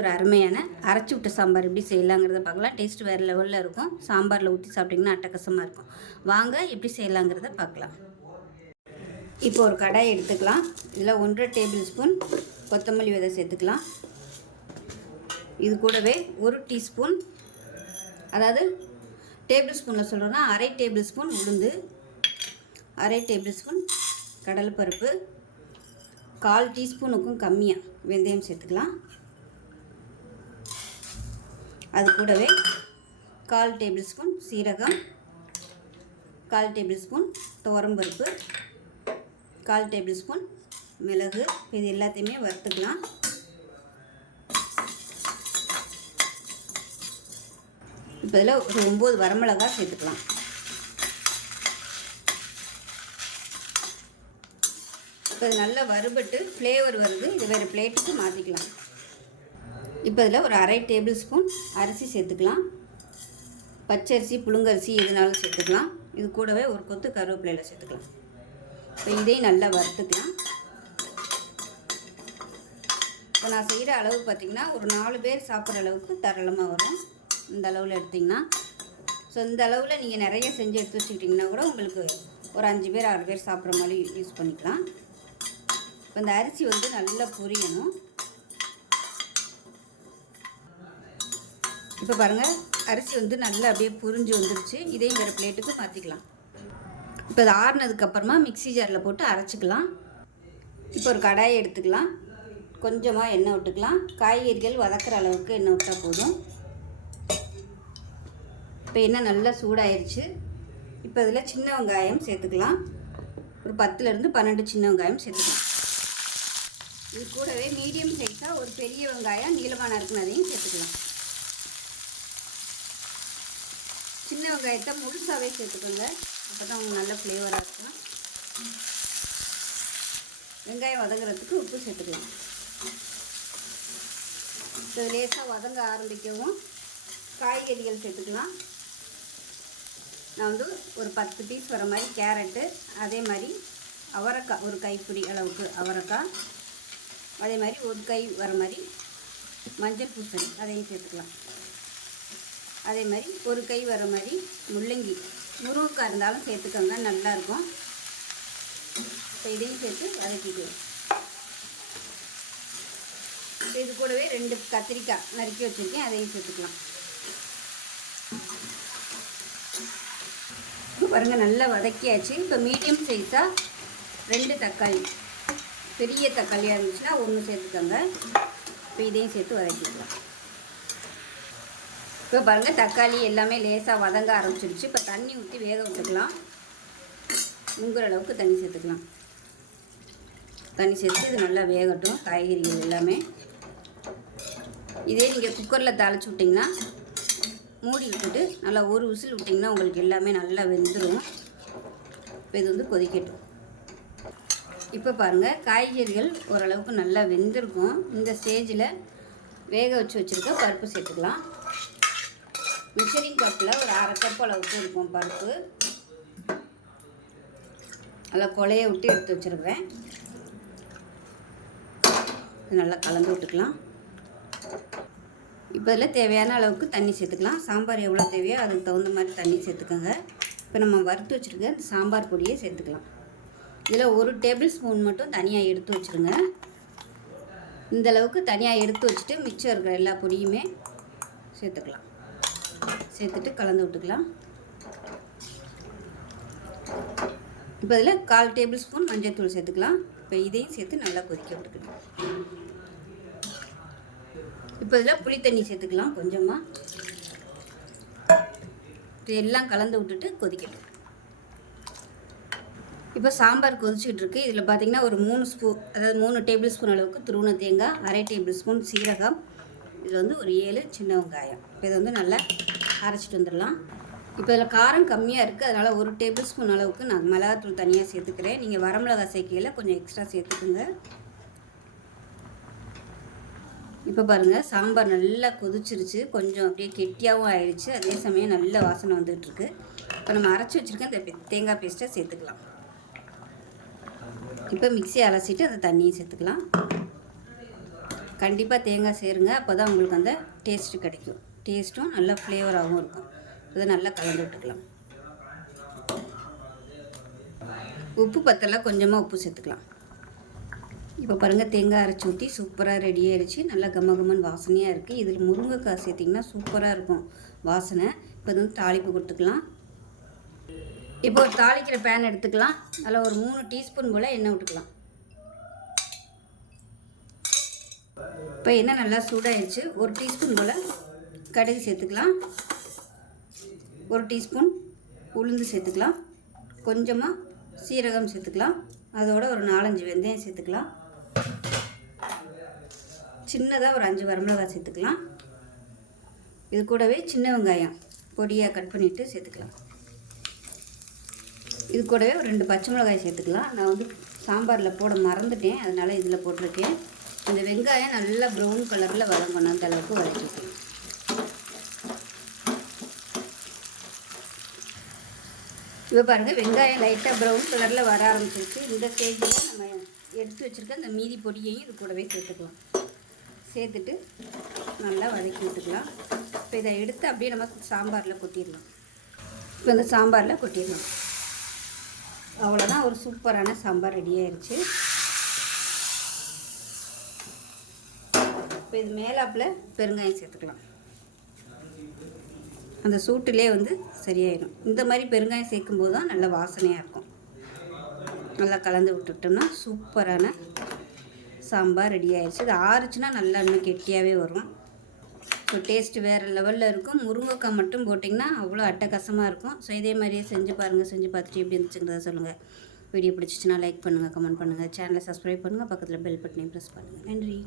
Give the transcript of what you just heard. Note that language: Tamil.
ஒரு அருமையான அரைச்சி விட்ட சாம்பார் எப்படி செய்யலாங்கிறத பார்க்கலாம். டேஸ்ட் வேறு லெவலில் இருக்கும். சாம்பாரில் ஊற்றி சாப்பிட்டிங்கன்னா அட்டகாசமாக இருக்கும். வாங்க எப்படி செய்யலாங்கிறத பார்க்கலாம். இப்போ ஒரு கடாய் எடுத்துக்கலாம். இதில் 1.5 டேபிள் ஸ்பூன் கொத்தமல்லி விதை சேர்த்துக்கலாம். இது கூடவே 1 டீஸ்பூன், அதாவது டேபிள் ஸ்பூனில் சொல்கிறோன்னா 1/2 டேபிள் ஸ்பூன் உளுந்து, 1/2 டேபிள் ஸ்பூன் கடலைப்பருப்பு, 1/4 டீஸ்பூனுக்கும் கம்மியாக வெந்தயம் சேர்த்துக்கலாம். அது கூடவே 1/4 டேபிள் ஸ்பூன் சீரகம், 1/4 டேபிள் ஸ்பூன் துவரம்பருப்பு, 1/4 டேபிள் ஸ்பூன் மிளகு. இது எல்லாத்தையுமே வறுத்துக்கலாம். இப்போ இதில் ஒரு 9 வரமிளகாய் சேர்த்துக்கலாம். இப்போ இது நல்லா வறுபட்டு ஃப்ளேவர் வருது. இது வேறு பிளேட்டுக்கு மாற்றிக்கலாம். இப்போ இதில் ஒரு 1/2 டேபிள் ஸ்பூன் அரிசி சேர்த்துக்கலாம். பச்சரிசி, புழுங்கரிசி எதுனாலும் சேர்த்துக்கலாம். இது கூடவே ஒரு கொத்து கருவேப்பிலையில் சேர்த்துக்கலாம். இப்போ இதையும் நல்லா வறுத்துக்கலாம். இப்போ நான் செய்கிற அளவு பார்த்திங்கன்னா ஒரு 4 பேர் சாப்பிட்ற அளவுக்கு தாராளமாக வரும். இந்த அளவில் எடுத்திங்கன்னா, ஸோ இந்த அளவில் நீங்கள் நிறைய செஞ்சு எடுத்து வச்சுக்கிட்டிங்கன்னா கூட உங்களுக்கு ஒரு 5 பேர் 6 பேர் சாப்பிட்ற மாதிரி யூஸ் பண்ணிக்கலாம். இப்போ இந்த அரிசி வந்து நல்லா பொரியணும். இப்போ பாருங்கள், அரிசி வந்து நல்லா அப்படியே புரிஞ்சு வந்துருச்சு. இதையும் வேறு பிளேட்டுக்கு மாற்றிக்கலாம். இப்போ அது ஆறுனதுக்கப்புறமா மிக்ஸி ஜாரில் போட்டு அரைச்சிக்கலாம். இப்போ ஒரு கடாயை எடுத்துக்கலாம். கொஞ்சமாக எண்ணெய் விட்டுக்கலாம். காய்கறிகள் வதக்கிற அளவுக்கு எண்ணெய் விட்டால் போதும். இப்போ எண்ணெய் நல்லா சூடாயிருச்சு. இப்போ இதில் சின்ன வெங்காயம் சேர்த்துக்கலாம். ஒரு 10லேருந்து 12 சின்ன வெங்காயம் சேர்த்துக்கலாம். இது கூடவே மீடியம் சைஸாக ஒரு பெரிய வெங்காயம் நீளமான இருக்குன்னு அதையும் சேர்த்துக்கலாம். சின்ன வெங்காயத்தை முழுசாகவே சேர்த்துக்கோங்க. அப்போ தான் உங்களுக்கு நல்ல ஃப்ளேவராக இருக்கும். வெங்காயம் வதங்குறதுக்கு உப்பு சேர்த்துக்கலாம். இப்போ லேசாக வதங்க ஆரம்பிக்கவும் காய்கறிகள் சேர்த்துக்கலாம். நான் வந்து ஒரு 10 பீஸ் வர மாதிரி கேரட்டு, அதே மாதிரி அவரைக்காய் ஒரு கைப்பிடி அளவுக்கு அவரைக்காய், அதே மாதிரி ஒரு கை வர மாதிரி மஞ்சள் பூசணி அதையும் சேர்த்துக்கலாம். அதே மாதிரி ஒரு கை வர மாதிரி முள்ளங்கி, முருங்கைக்காய் இருந்தாலும் சேர்த்துக்கோங்க, நல்லாயிருக்கும். இப்போ இதையும் சேர்த்து வதக்கிக்கலாம். இது கூடவே 2 கத்திரிக்காய் நறுக்கி வச்சுருக்கேன், அதையும் சேர்த்துக்கலாம். இப்போ பாருங்கள், நல்லா வதக்கியாச்சு. இப்போ மீடியம் சைஸாக 2 தக்காளி, பெரிய தக்காளியாக இருந்துச்சுன்னா 1 சேர்த்துக்கோங்க. இப்போ இதையும் சேர்த்து வதக்கிக்கலாம். இப்போ பாருங்கள், தக்காளி எல்லாமே லேசாக வதங்க ஆரம்பிச்சிடுச்சு. இப்போ தண்ணி ஊற்றி வேக விட்டுக்கலாம். முங்குற அளவுக்கு தண்ணி சேர்த்துக்கலாம். தண்ணி சேர்த்து இது நல்லா வேகட்டும், காய்கறிகள் எல்லாமே. இதே நீங்கள் குக்கரில் தாளித்து விட்டிங்கன்னா மூடி விட்டுட்டு நல்லா ஒரு விசில் விட்டிங்கன்னா உங்களுக்கு எல்லாமே நல்லா வெந்துடும். இப்போ இது வந்து கொதிக்கட்டும். இப்போ பாருங்கள், காய்கறிகள் ஓரளவுக்கு நல்லா வெந்திருக்கும். இந்த ஸ்டேஜில் வேக வச்சு வச்சுருக்க பருப்பு சேர்த்துக்கலாம். மெஷரிங் கப்பில் ஒரு 1/2 கப் அளவுக்கு இருக்கும் பருப்பு. நல்லா கொலையை விட்டு எடுத்து வச்சுருக்கிறேன். நல்லா கலந்து விட்டுக்கலாம். இப்போ இதில் தேவையான அளவுக்கு தண்ணி சேர்த்துக்கலாம். சாம்பார் எவ்வளோ தேவையோ அதுக்கு தகுந்த மாதிரி தண்ணி சேர்த்துக்கோங்க. இப்போ நம்ம வறுத்து வச்சுருக்க இந்த சாம்பார் பொடியை சேர்த்துக்கலாம். இதில் 1 டேபிள் ஸ்பூன் மட்டும் தனியாக எடுத்து வச்சுருங்க. இந்தளவுக்கு தனியாக எடுத்து வச்சுட்டு மிச்சம் இருக்கிற எல்லா பொடியுமே சேர்த்துக்கலாம். சேர்த்துட்டு கலந்து விட்டுக்கலாம். இப்போ இதில் 1/4 டேபிள் ஸ்பூன் மஞ்சள் தூள் சேர்த்துக்கலாம். இப்போ இதையும் சேர்த்து நல்லா கொதிக்க விட்டுக்கலாம். இப்போ இதில் புளி தண்ணி சேர்த்துக்கலாம் கொஞ்சமாக. இது எல்லாம் கலந்து விட்டுட்டு கொதிக்கட்டும். இப்போ சாம்பார் கொதிச்சுக்கிட்டு இருக்குது. இதில் பார்த்திங்கன்னா ஒரு 3 டேபிள் ஸ்பூன் அளவுக்கு துருவன தேங்காய், 1/2 டேபிள் ஸ்பூன் சீரகம், இது வந்து ஒரு 7 சின்ன வெங்காயம். இப்போ இதை வந்து நல்லா அரைச்சிட்டு வந்துடலாம். இப்போ இதில் காரம் கம்மியாக இருக்குது, அதனால் 1 டேபிள் ஸ்பூன் அளவுக்கு நான் மிளகாத்தூள் தனியாக சேர்த்துக்கிறேன். நீங்கள் வரமிளகாய் சேர்க்கையில் கொஞ்சம் எக்ஸ்ட்ரா சேர்த்துக்குங்க. இப்போ பாருங்கள், சாம்பார் நல்லா கொதிச்சிருச்சு. கொஞ்சம் அப்படியே கெட்டியாகவும் ஆயிடுச்சு. அதே சமயம் நல்ல வாசனை வந்துகிட்ருக்கு. இப்போ நம்ம அரைச்சி வச்சுருக்க இந்த தேங்காய் பேஸ்ட்டை சேர்த்துக்கலாம். இப்போ மிக்ஸி அலசிட்டு அந்த தண்ணியை சேர்த்துக்கலாம். கண்டிப்பாக தேங்காய் சேருங்க, அப்போ தான் உங்களுக்கு அந்த டேஸ்ட்டு கிடைக்கும். டேஸ்ட்டும் நல்லா ஃப்ளேவராகவும் இருக்கும். இதை நல்லா கலந்து விட்டுக்கலாம். உப்பு பத்தலை, கொஞ்சமாக உப்பு சேர்த்துக்கலாம். இப்போ பாருங்கள், தேங்காய் அரைச்சி ஊற்றி சூப்பராக ரெடி ஆயிடுச்சு. நல்லா கமகமன் வாசனையாக இருக்குது. இதில் முருங்கைக்காய் சேர்த்திங்கன்னா சூப்பராக இருக்கும் வாசனை. இப்போ வந்து தாளிப்பு கொடுத்துக்கலாம். இப்போ ஒரு தாளிக்கிற பேன் எடுத்துக்கலாம். அதில் ஒரு 3 டீஸ்பூன் போல் எண்ணெய் விட்டுக்கலாம். இப்போ எண்ணெய் நல்லா சூடாகிடுச்சு. 1 டீஸ்பூன் போல் கடுகு சேர்த்துக்கலாம். 1 டீஸ்பூன் உளுந்து சேர்த்துக்கலாம். கொஞ்சமாக சீரகம் சேர்த்துக்கலாம். அதோட ஒரு 4-5 வெந்தயம் சேர்த்துக்கலாம். சின்னதாக ஒரு 5 வரமிளகாய் சேர்த்துக்கலாம். இது கூடவே சின்ன வெங்காயம் பொடியாக கட் பண்ணிவிட்டு சேர்த்துக்கலாம். இது கூடவே ஒரு 2 பச்சை மிளகாய் சேர்த்துக்கலாம். நான் வந்து சாம்பாரில் போட மறந்துட்டேன், அதனால் இதில் போட்டிருக்கேன். இந்த வெங்காயம் நல்லா ப்ரௌன் கலரில் வதங்கணும், அந்த அளவுக்கு வதக்கிக்கலாம். இப்போ பாருங்கள், வெங்காயம் லைட்டாக ப்ரௌன் கலரில் வர ஆரம்பிச்சிருச்சு. இந்த ஸ்டேஜில் நம்ம எடுத்து வச்சுருக்க இந்த மீதி பொடியையும் இது கூடவே சேர்த்துக்கலாம். சேர்த்துட்டு நல்லா வதக்கி விட்டுக்கலாம். இப்போ இதை எடுத்து அப்படியே நம்ம சாம்பாரில் கொட்டிடலாம். இப்போ இந்த சாம்பாரில் கொட்டிடலாம். அவ்வளோதான், ஒரு சூப்பரான சாம்பார் ரெடி ஆயிடுச்சு. இப்போ இது மேலாப்பில் பெருங்காயம் சேர்த்துக்கலாம். அந்த சூட்டிலே வந்து சரியாயிடும். இந்த மாதிரி பெருங்காயம் சேர்க்கும்போது தான் நல்ல வாசனையாக இருக்கும். நல்லா கலந்து விட்டுட்டோம்னா சூப்பரான சாம்பார் ரெடி ஆயிடுச்சு. இது ஆறுச்சுன்னா நல்லா இன்னும் கெட்டியாகவே வரும். ஸோ டேஸ்ட்டு வேறு லெவலில் இருக்கும். முருங்கைக்காய் மட்டும் போட்டிங்கன்னா அவ்வளோ அட்டகாசமாக இருக்கும். ஸோ இதே மாதிரியே செஞ்சு பாருங்கள். செஞ்சு பார்த்துட்டு எப்படி இருந்துச்சுங்கிறத சொல்லுங்கள். வீடியோ பிடிச்சிச்சின்னா லைக் பண்ணுங்கள், கமெண்ட் பண்ணுங்கள், சேனலை சப்ஸ்கிரைப் பண்ணுங்கள், பக்கத்தில் பெல் பட்டனையும் ப்ரெஸ் பண்ணுங்கள். நன்றி.